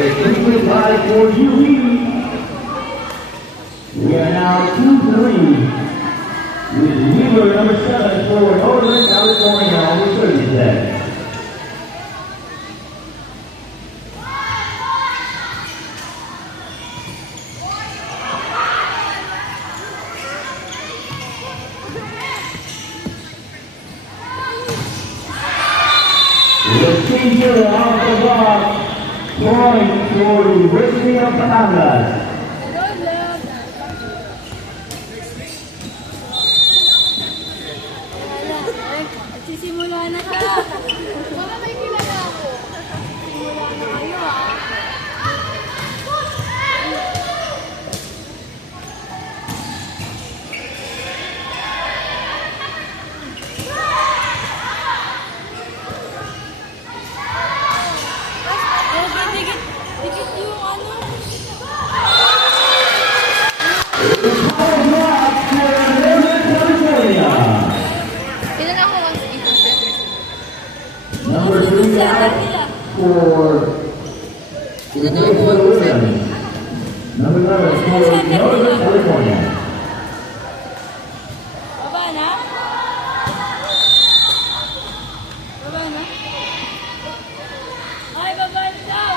3 by for UV. We are now 2-3 with Weaver number 7 for Northern California on the service set. The senior off the block, point for the University of Batangas. Simula na ka. Mama, may kilala ako. Simula na kayo, ha? Dikit yung ano. Ilan ako ang Number 3 out for Number 11 for Northern California. Baba na? Baba na? Ay, baba na daw!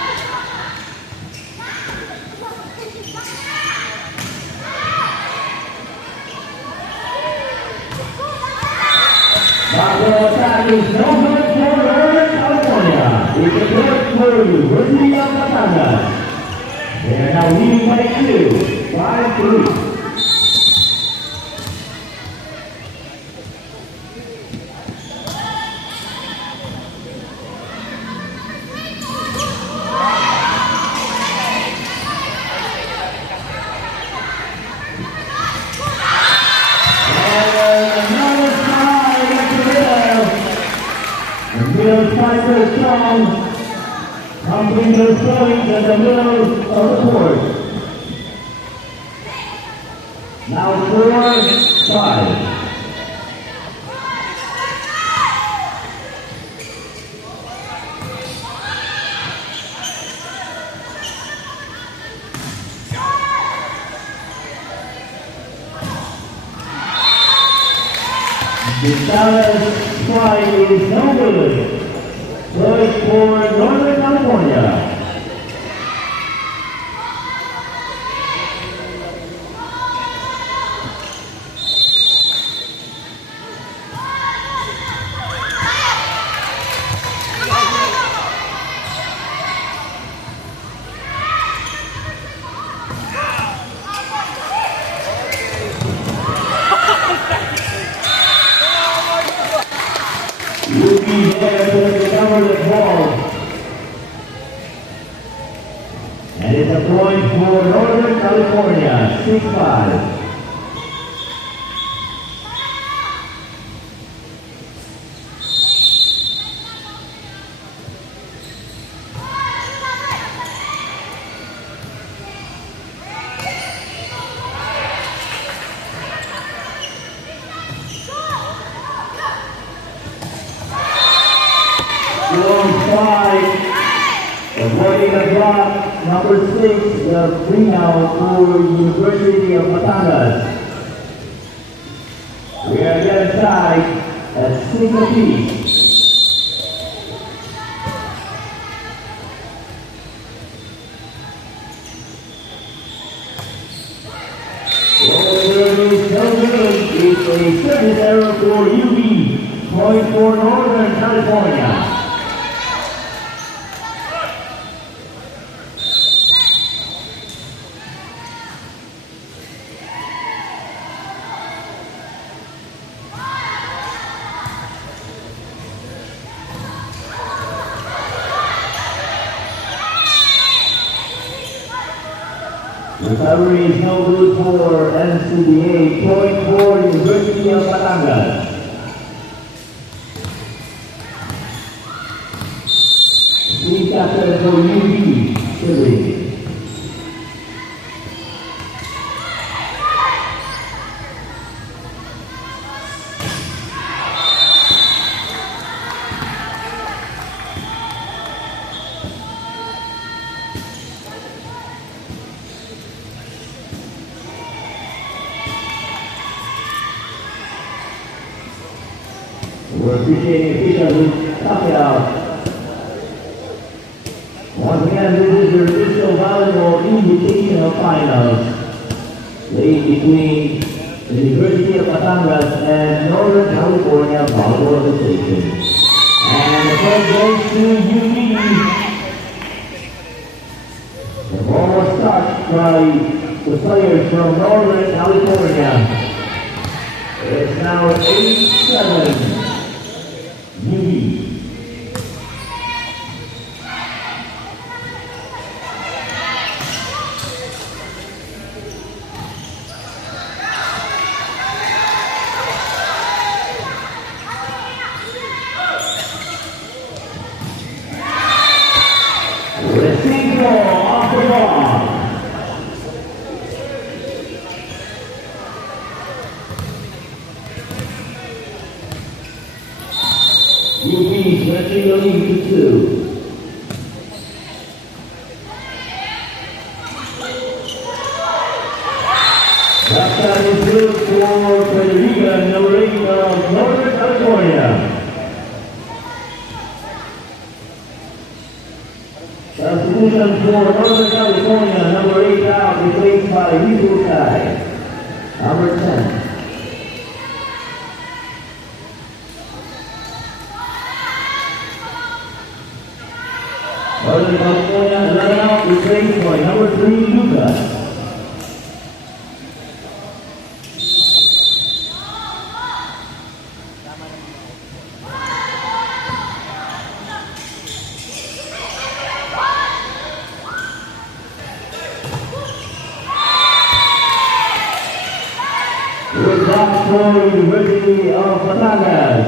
Back attack is no good for Northern California. It's a good for University of Batangas. They are now leading by 2, 5-3. Fighter strong, pumping their points in the middle of the court. Now 4-5. The challenge strike is no good. Point for Northern California. Looking there to recover the ball. And it's a point for Northern California, 6-5. Avoiding the block, number 6, the Greenhouse for University of Batangas. We are yet tied at 6 apiece. It's a service error for UV, point for Northern California. Recovery is no good for NCBA, point for University of Batangas. Team captain for UV, Philly. We're appreciating officials who tough it out. Once again, this is your official volleyball invitational finals. Played between the University of Batangas and Northern California Volleyball Association. And the point goes to UV. The ball was touched by the players from Northern California. It's now 8-7. UV. Receiver off the ball. UV stretching the lead to 2. That shot is good for Federica, number 8 of Northern California. Substitution for Northern California, number 8 out, replaced by Rizu Kai, number 10. Northern California, 11 out, replaced by number 3, Lucas. Good block for University of Batangas.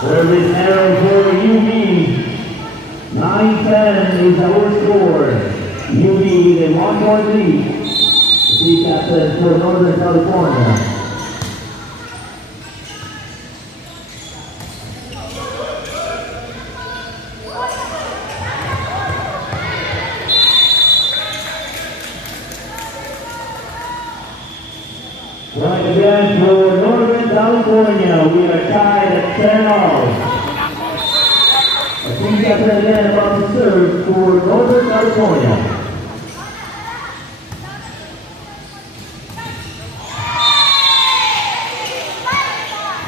Service error for UV. 9-10 is our score. UV in 1-point lead. The team captain for Northern California. Right again for Northern California, we are tied at 10-all. A team captain again about to serve for Northern California.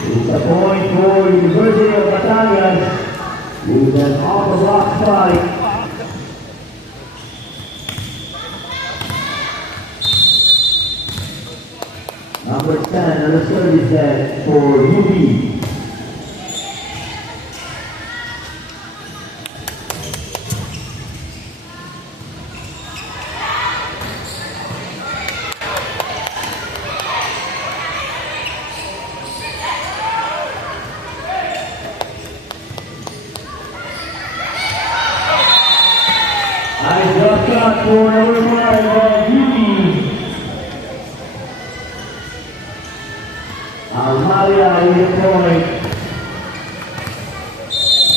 It's a point for University of Batangas with an off-the-block spike. Number 10 on the service deck for UV. I just got for number 5 of UV. Almaria is the point.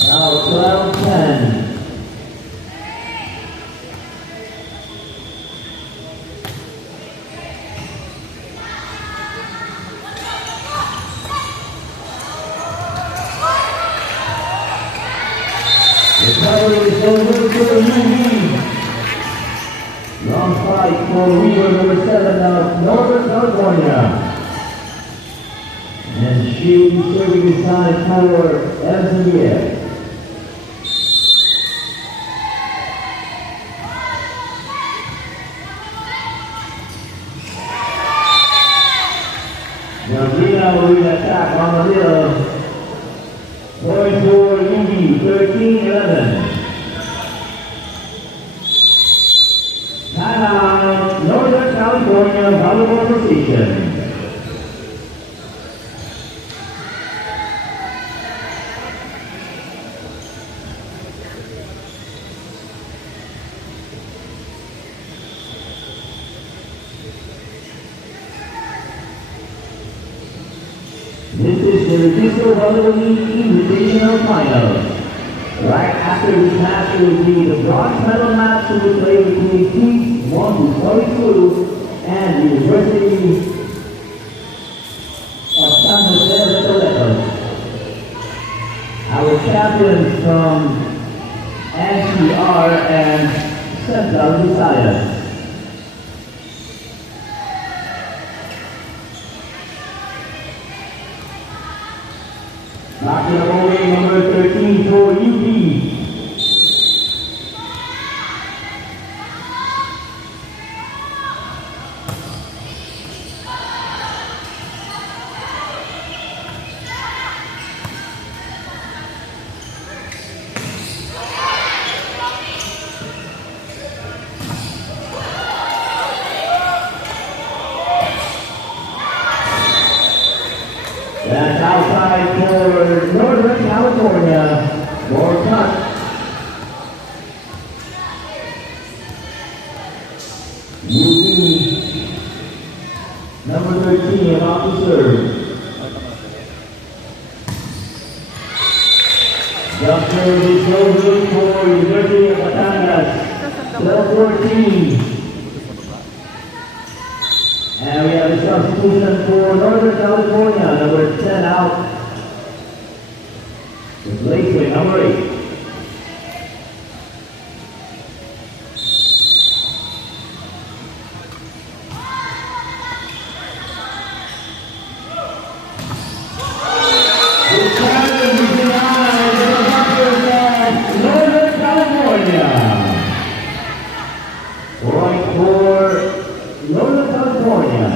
Now 12-10. The cover is over for UV. Long fight for Weaver, number 7 of Northern California. And she will be serving this time for Evans. Now will attack on the middle. Point for UV, 13-11. Timeout, Northern California Volleyball Association. This is the Registro Volleyball League Invitational Finals. Right after this match will be the bronze medal match to be played between teams 1 to 22 and the University of San Jose Recoletos. Our champions from NCR and Central Visayas. Back to the bowling, number 13 for UP. That's outside for Northern California. More cut. UP, number 13, about to serve. The serve is no good for University of Batangas. 12-14. And we have a substitution for Northern California, number 10 out. Replaced with number 8. The champion is denied the Buckers of Northern California. Point for Northern California.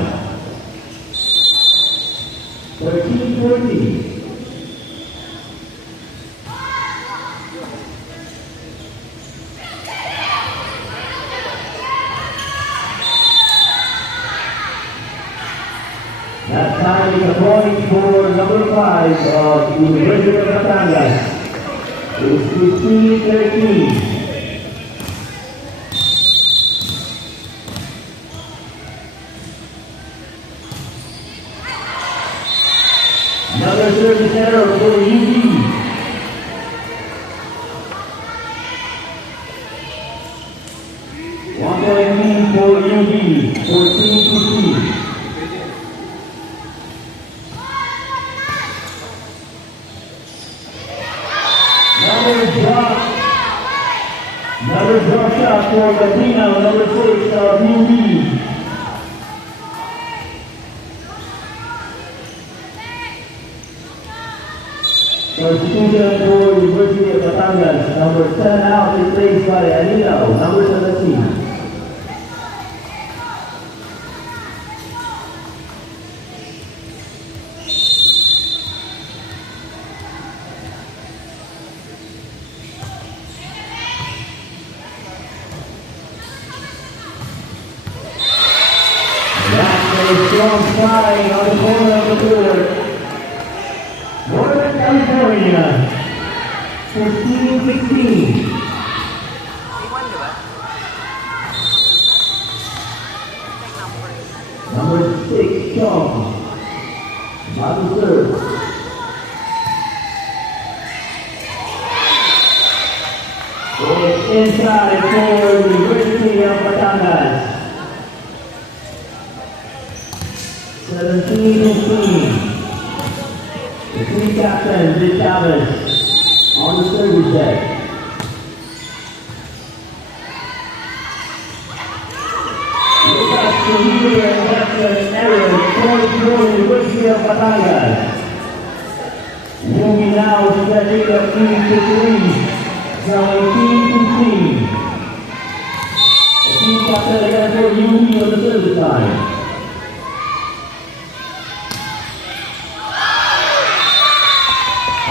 13-14. That time is a point for number 5 of University of Batangas. It's 15-13. Another service error for UP. One point lead for UP, 14-15. Another drop shot for Latino, number 6 of UP. Substitution for University of Batangas, number 10 out, replaced by Anino, number 17. That's a strong flying on the corner of the court. Northern California, 15-16. Number 6, Chong. About to serve. It's inside for the University of Batangas. 17-15. The team captain, Rich Chavez, on the service deck. Look at the leader and that's an error. Point for University of Batangas. Moving now to the lead of 3-3. Now 18-15. The team captain again for UP on the service line.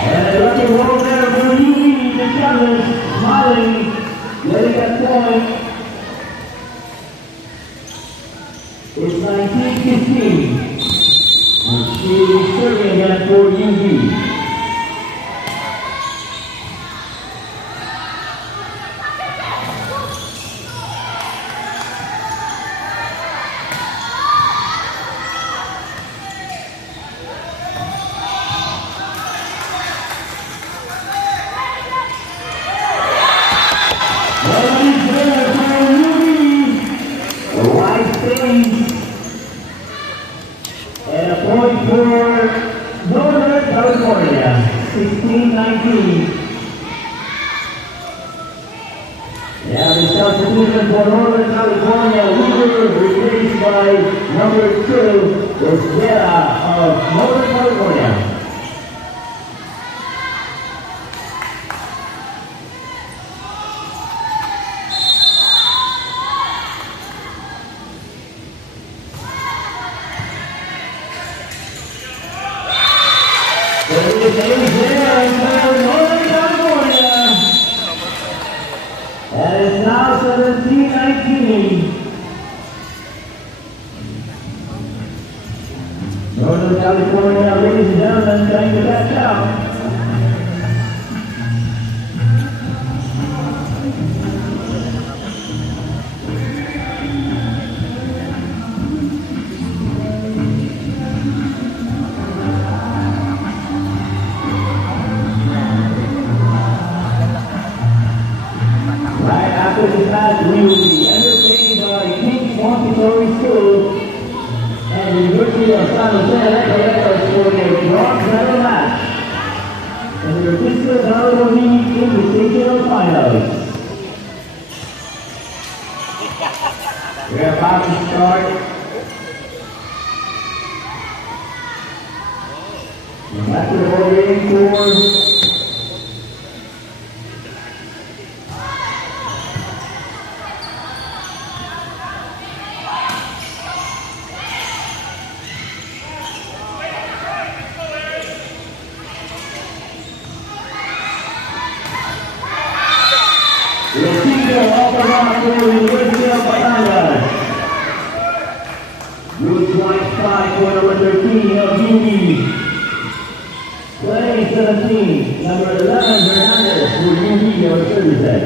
And a lucky roll there for UP, the challenge, smiling, getting that point. It's 19-15. And she is serving again for UP. for Northern California, 16-19. Yeah, the substitution for Northern California, leader replaced by number 2, Rosetta of Northern California. There is a zero for Northern California. And it's now 17-19. Northern California, ladies and gentlemen, trying to catch up. Right after this match, we will be entertained by King's Montessori School and the University of San Jose Electric for their bronze medal match in their Fiscal Valuable League Invitational Finals. We're about to start. Back to the ball game for Rosito Alvarado for the University of Batangas. Group 25 for number 13 of UB. Play 17, number 11 Hernandez for UB of Services.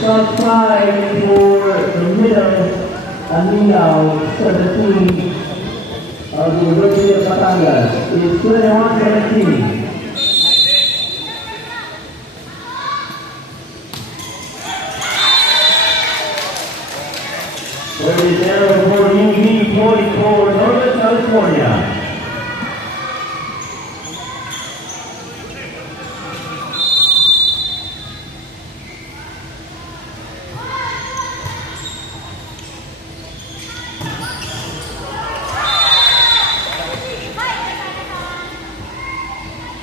Shot 5 for the middle, Anilao, 17 of the University of Batangas. It's 21-17. There is arrow for UV 44, Northern California.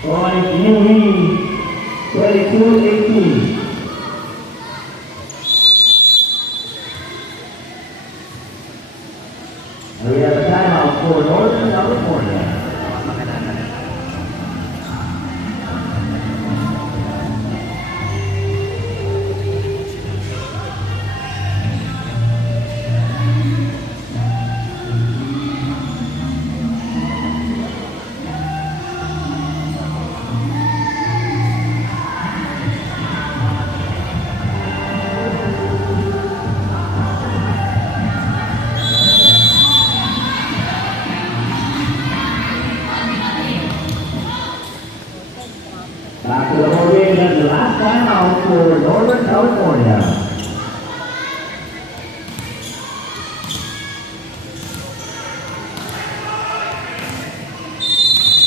Point UV 22-18. And we have a timeout for Northern California. Back to the ball game, that's the last time out for Northern California.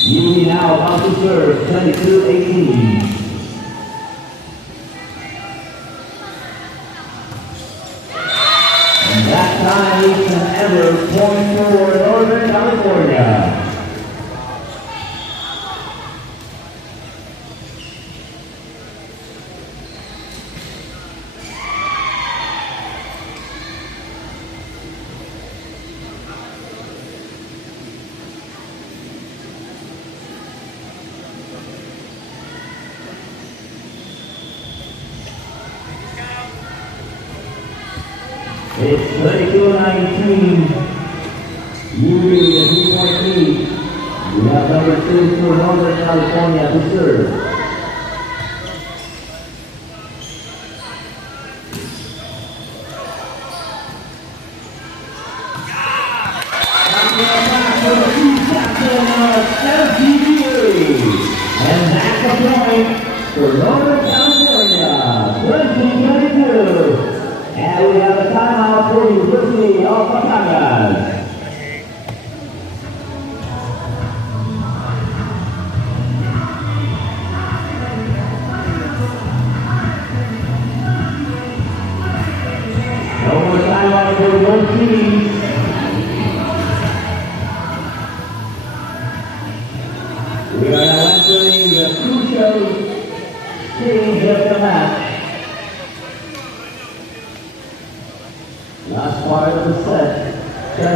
UV now about to serve, 22-18. And that time each and every point for Northern California. It's 32-19. UV the 3-point lead. We have number 2 for Northern California to serve.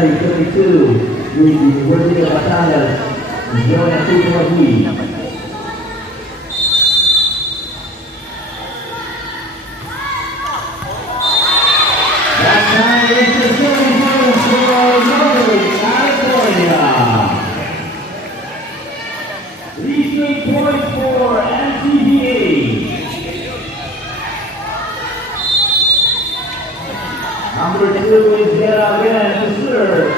January 22 with the University of Batangas enjoying a 2-point lead. That time is the 77 for Northern California. 3 straight points for NCBA. Number 2 is Guerra again to serve.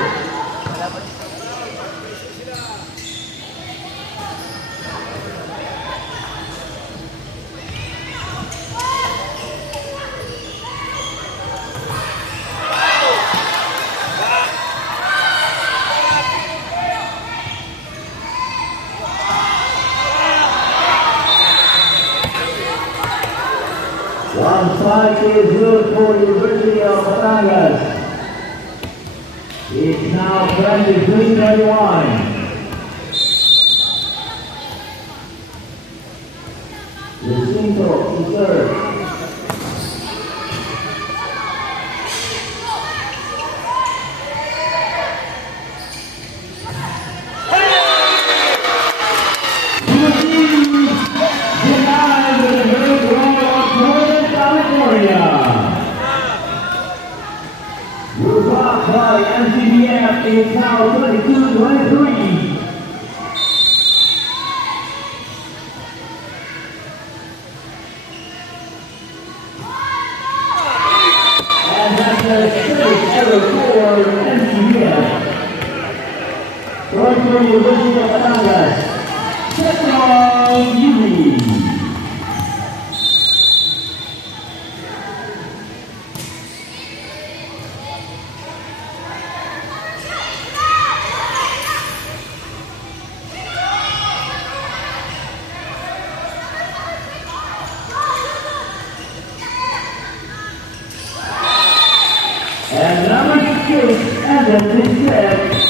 One spike is good for University of Batangas. It's now 23-21. Jacinto to serve. We're blocked by NCBF. It's now 22-23. And that's a straight error for NCBF. Going for University of Batangas. Second Yuri. And number 6, Evan Pinsett.